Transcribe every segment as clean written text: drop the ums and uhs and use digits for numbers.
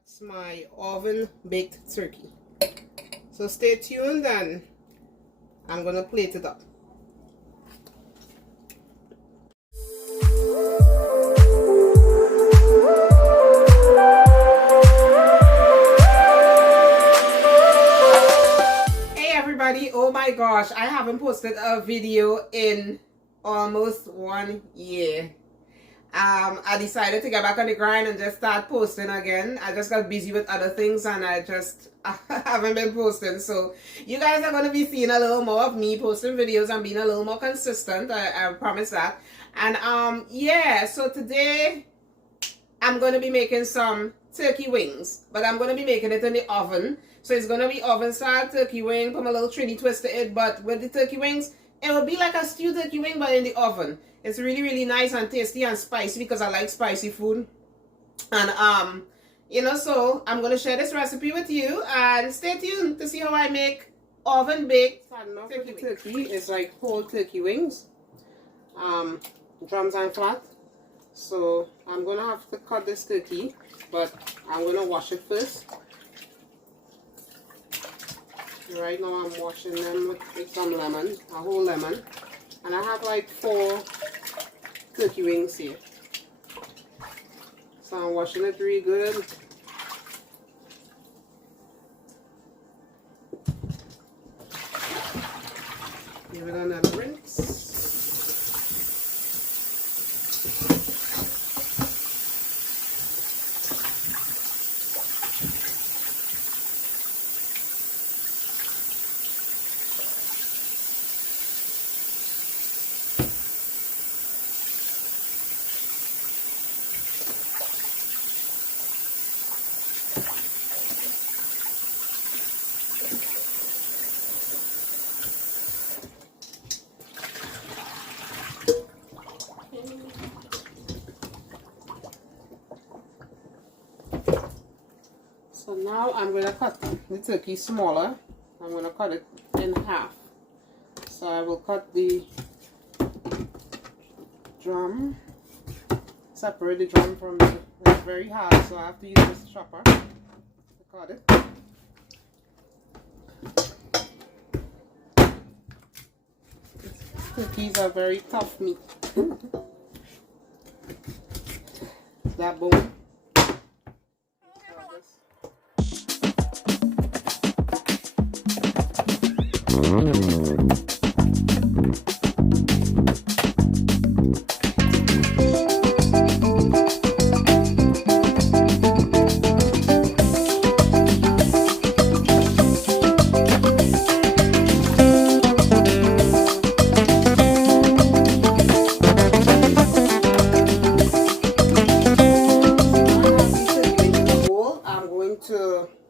That's my oven baked turkey. So stay tuned and I'm gonna plate it up. Hey everybody, oh my gosh, I haven't posted a video in almost 1 year. I decided to get back on the grind and just start posting again. I just got busy with other things and I haven't been posting. So you guys are going to be seeing a little more of me posting videos and being a little more consistent. I promise that. And yeah, so today I'm going to be making some turkey wings. But I'm going to be making it in the oven. So it's going to be oven style turkey wing. Put a little trini twist to it. But with the turkey wings, it will be like a stewed turkey wing but in the oven. It's really, really nice and tasty and spicy because I like spicy food. And, you know, so I'm going to share this recipe with you. And stay tuned to see how I make oven-baked turkey. It's like whole turkey wings. Drums and flat. So I'm going to have to cut this turkey. But I'm going to wash it first. Right now I'm washing them with some lemon. A whole lemon. And I have like 4 turkey wings here. So I'm washing it really good. Give it another rinse. So now I'm going to cut the turkey smaller. I'm going to cut it in half. So I will cut the drum, separate the drum from the, it's very hard, so I have to use this chopper to cut it. Turkeys are very tough meat. That bone.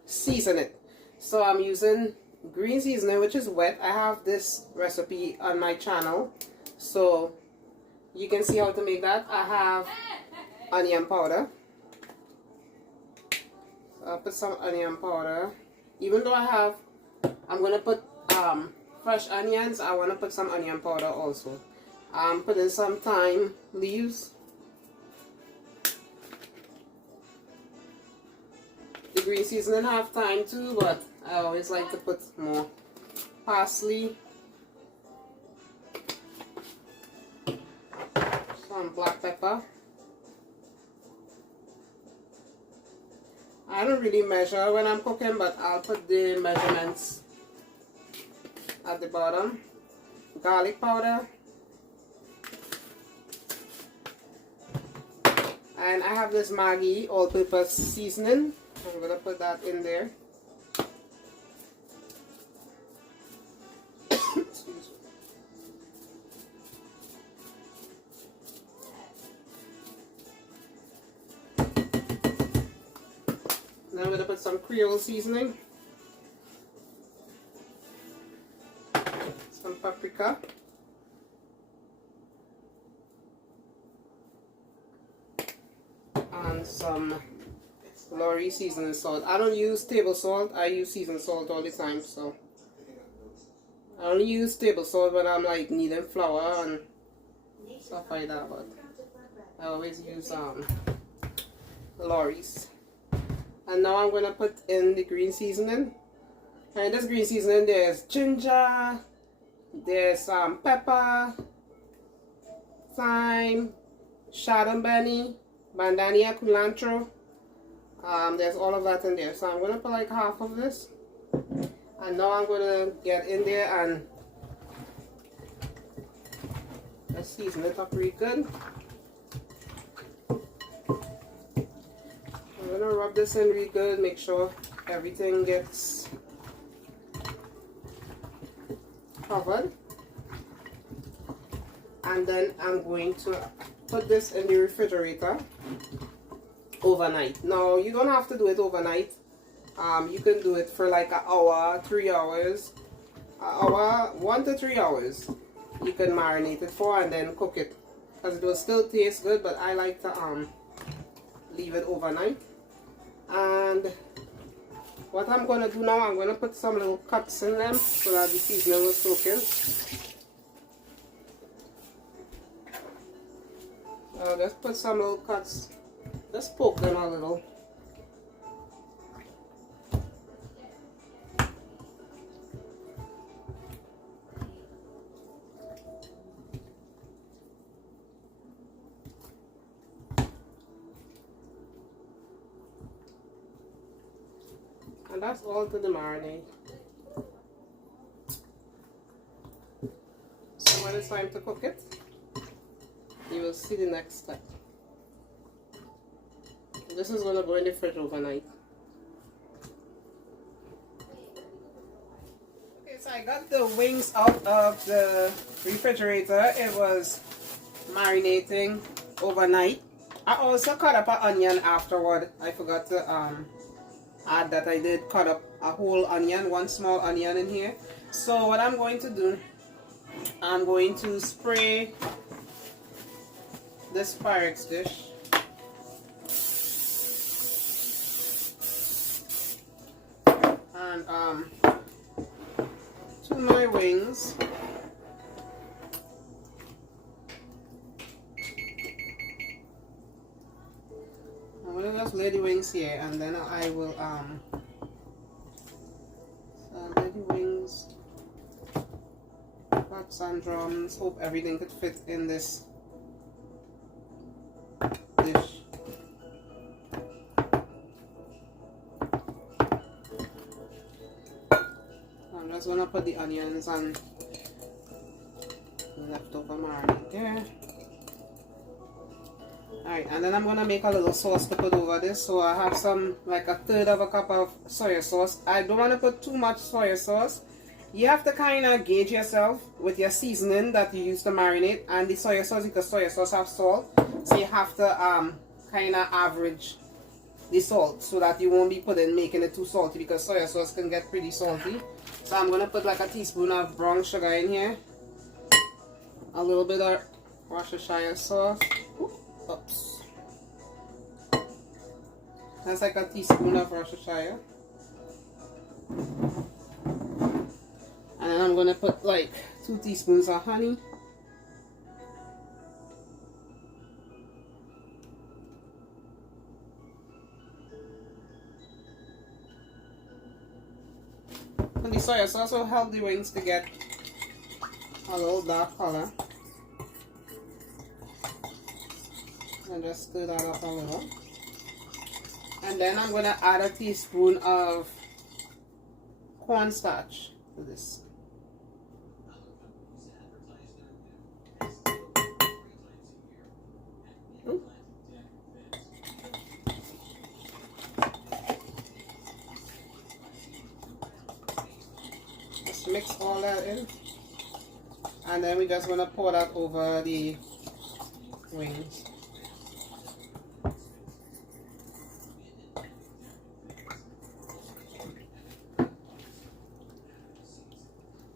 Season it. So I'm using green seasoning, which is wet. I have this recipe on my channel, so you can see how to make that. I have onion powder. So I'll put some onion powder. Even though I'm going to put fresh onions, I want to put some onion powder also. I'm putting some thyme leaves. The green seasoning have thyme too, but I always like to put more. Parsley, some black pepper. I don't really measure when I'm cooking, but I'll put the measurements at the bottom. Garlic powder. And I have this Maggi all-purpose seasoning. I'm going to put that in there. Excuse me. Then I'm going to put some Creole seasoning. Some paprika. And some Lawry seasoning salt. I don't use table salt. I use seasoned salt all the time. So I only use table salt when I'm like needing flour and stuff like that. But I always use Lawry's. And now I'm going to put in the green seasoning. And this green seasoning, there's ginger, there's pepper, thyme, shadambani, bandania, culantro. There's all of that in there. So I'm going to put like half of this. And now I'm going to get in there and let's season it up really good. I'm going to rub this in really good, make sure everything gets covered. And then I'm going to put this in the refrigerator overnight. Now, you don't have to do it overnight. You can do it for like an hour, 3 hours. An hour, 1 to 3 hours. You can marinate it for and then cook it. Because it will still taste good, but I like to leave it overnight. And what I'm going to do now, I'm going to put some little cuts in them so that the seasoning will soak in. Just put some little cuts. Just poke them a little. And that's all to the marinade. So when it's time to cook it, you will see the next step. This is going to go in the fridge overnight. Okay, so I got the wings out of the refrigerator. It was marinating overnight. I also cut up an onion afterward. I forgot to add that. I did cut up a whole onion, one small onion in here. So what I'm going to do, I'm going to spray this Pyrex dish and to my wings. I'm gonna just lay the wings here, and then I will so lay the wings, cuts and drums. Hope everything could fit in this dish. I'm just gonna put the onions and leftover marinade there. Alright, and then I'm gonna make a little sauce to put over this. So I have some, like a third of a cup of soy sauce. I don't want to put too much soy sauce. You have to kind of gauge yourself with your seasoning that you use to marinate and the soy sauce, because soy sauce have salt. So you have to kind of average the salt so that you won't be making it too salty, because soy sauce can get pretty salty. So I'm going to put like a teaspoon of brown sugar in here. A little bit of Worcestershire sauce. Oops. That's like a teaspoon of Worcestershire. And then I'm going to put like 2 teaspoons of honey. And the soy sauce will help the wings to get a little dark color. And just stir that up a little. And then I'm going to add a teaspoon of cornstarch to this. Just mix all that in. And then we're just going to pour that over the wings.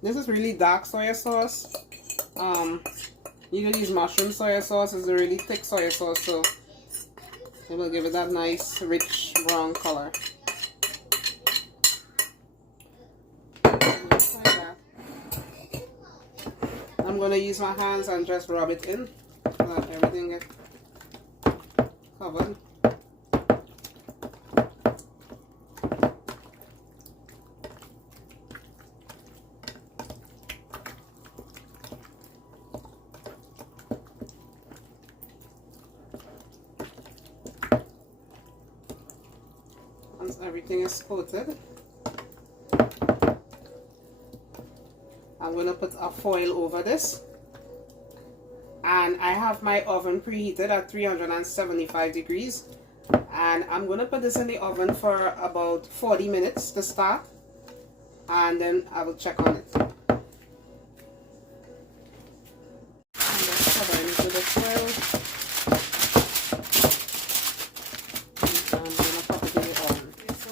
This is really dark soy sauce. You can use mushroom soy sauce. It's a really thick soy sauce, so it will give it that nice, rich brown color. Like that. I'm gonna use my hands and just rub it in so that everything gets covered. Once everything is coated, I'm going to put a foil over this. And I have my oven preheated at 375 degrees. And I'm going to put this in the oven for about 40 minutes to start. And then I will check on it. And just cover it into the foil. And I'm going to pop it in the oven. Okay, so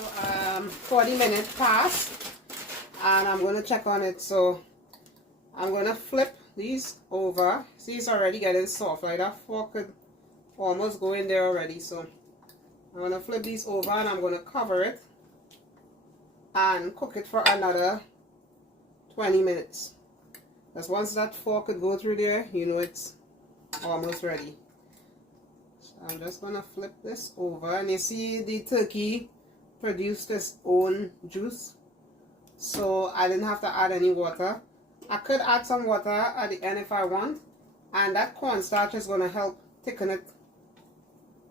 40 minutes passed. And I'm going to check on it. So I'm going to flip these over. See, it's already getting soft. Like that fork could almost go in there already. So I'm going to flip these over and I'm going to cover it and cook it for another 20 minutes. Because once that fork could go through there, you know it's almost ready. So I'm just going to flip this over, and you see the turkey produced its own juice. So I didn't have to add any water. I could add some water at the end if I want, and that cornstarch is going to help thicken it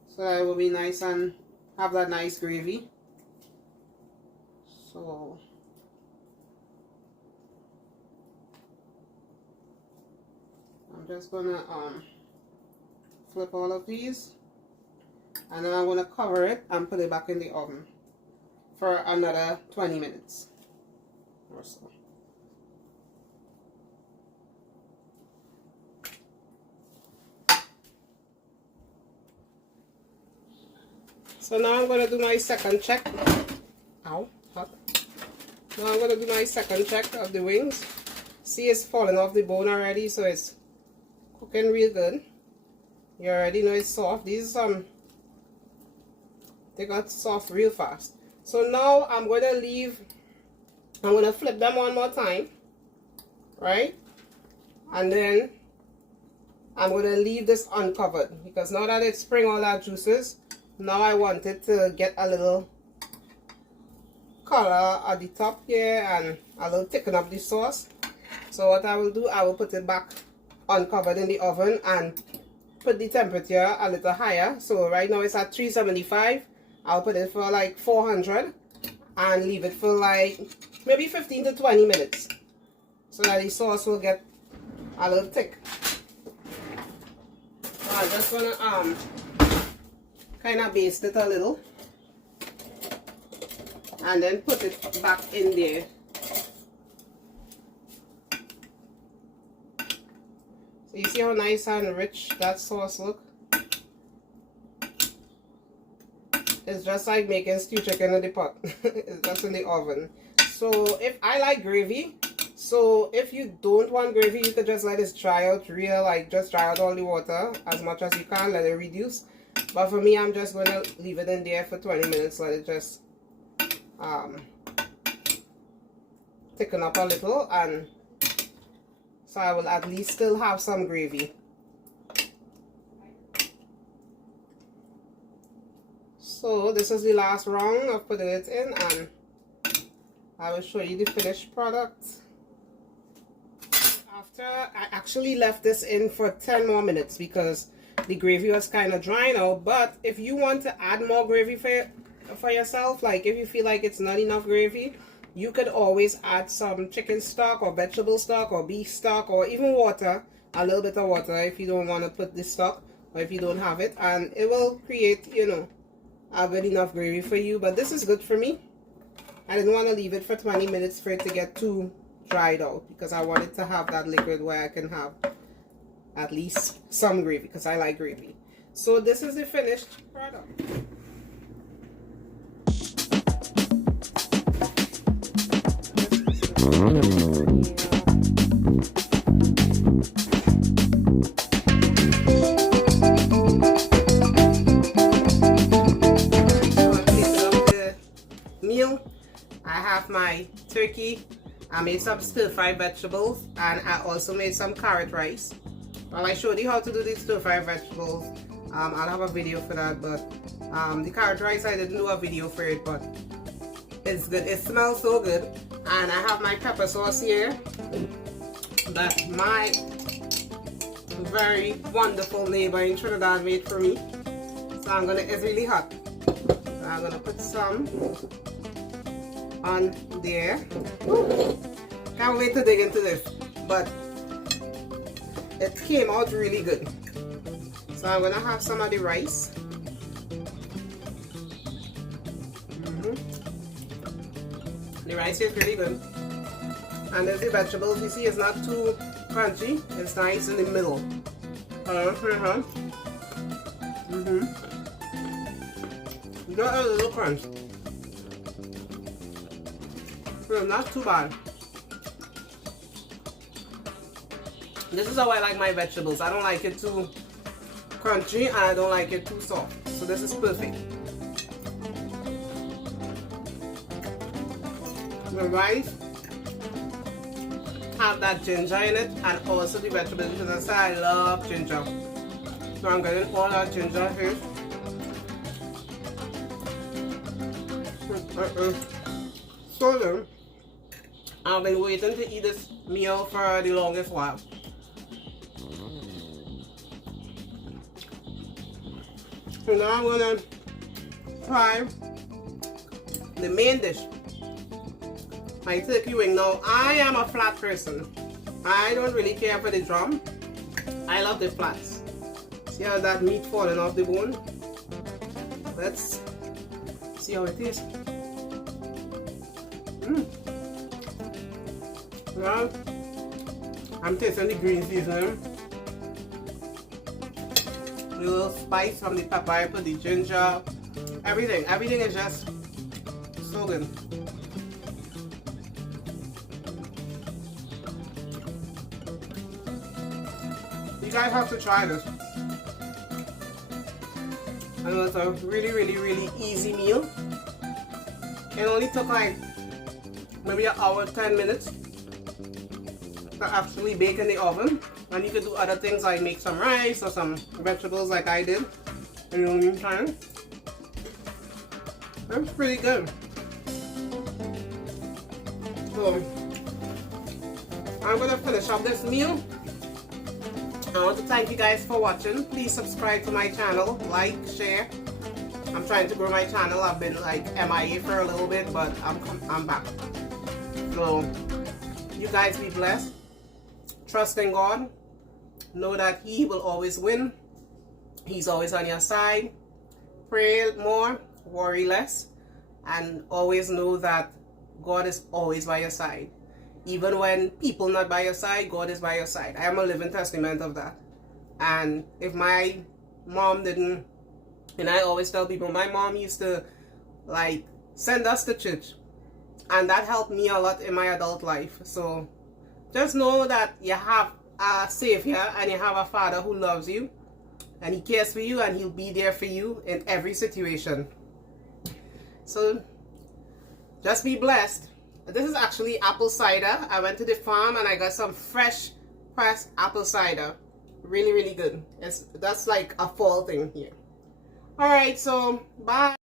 so that it will be nice and have that nice gravy. So I'm just going to flip all of these, and then I'm going to cover it and put it back in the oven for another 20 minutes or so. So now I'm going to do my second check. Ow, hot. Now I'm going to do my second check of the wings. See, it's falling off the bone already, so it's cooking real good. You already know it's soft. These they got soft real fast. So now I'm going to flip them one more time, right? And then I'm going to leave this uncovered, because now that it's spring all that juices, now I want it to get a little color at the top here and a little thicken up the sauce. So what I will do, I will put it back uncovered in the oven and put the temperature a little higher. So right now it's at 375. I'll put it for like 400 and leave it for like maybe 15 to 20 minutes so that the sauce will get a little thick. So I'm just gonna kind of baste it a little and then put it back in there. So you see how nice and rich that sauce look? It's just like making stew chicken in the pot. It's just in the oven. So if I like gravy, so if you don't want gravy, you could just let it dry out real, like just dry out all the water as much as you can, let it reduce. But for me, I'm just going to leave it in there for 20 minutes, let it just thicken up a little, and so I will at least still have some gravy. So this is the last round of putting it in, and I will show you the finished product. After, I actually left this in for 10 more minutes because the gravy was kind of dry now. But if you want to add more gravy for yourself, like if you feel like it's not enough gravy, you could always add some chicken stock or vegetable stock or beef stock or even water, a little bit of water if you don't want to put the stock or if you don't have it, and it will create, you know, a good enough gravy for you. But this is good for me. I didn't want to leave it for 20 minutes for it to get too dried out because I wanted to have that liquid where I can have at least some gravy because I like gravy. So this is the finished product. I have my turkey. I made some stir-fried vegetables, and I also made some carrot rice. Well, I showed you how to do these stir-fried vegetables. I'll have a video for that, but the carrot rice, I didn't do a video for it, but it's good. It smells so good. And I have my pepper sauce here that my very wonderful neighbor in Trinidad made for me. So it's really hot. So I'm gonna put some on there. Woo. Can't wait to dig into this, but it came out really good. So I'm gonna have some of the rice. The rice is really good. And there's the vegetables. You see, it's not too crunchy. It's nice in the middle. Got a little crunch. So not too bad. This is how I like my vegetables. I don't like it too crunchy and I don't like it too soft. So this is perfect. The rice have that ginger in it, and also the vegetables, because I love ginger. So I'm getting all that ginger here. So then, I've been waiting to eat this meal for the longest while. So now I'm gonna try the main dish, my turkey wing. Now I am a flat person. I don't really care for the drum. I love the flats. See how that meat falling off the bone? Let's see how it tastes. Well, I'm tasting the green seasoning. A little spice from the paprika, the ginger, everything. Everything is just so good. You guys have to try this. And it's a really easy meal. It only took like maybe an hour, 10 minutes to actually bake in the oven. And you could do other things like make some rice or some vegetables like I did in the meantime. That's pretty good. So I'm gonna finish up this meal. I want to thank you guys for watching. Please subscribe to my channel, like, share. I'm trying to grow my channel. I've been like MIA for a little bit, but I'm back. So you guys be blessed. Trust in God. Know that He will always win. He's always on your side. Pray more, worry less, and always know that God is always by your side. Even when people not by your side, God is by your side. I am a living testament of that. And if my mom didn't, and I always tell people, my mom used to like send us to church, and that helped me a lot in my adult life. So just know that you have a Savior and you have a Father who loves you and He cares for you, and He'll be there for you in every situation. So just be blessed. This is actually apple cider. I went to the farm and I got some fresh pressed apple cider. Really good. That's like a fall thing here. Alright, so bye.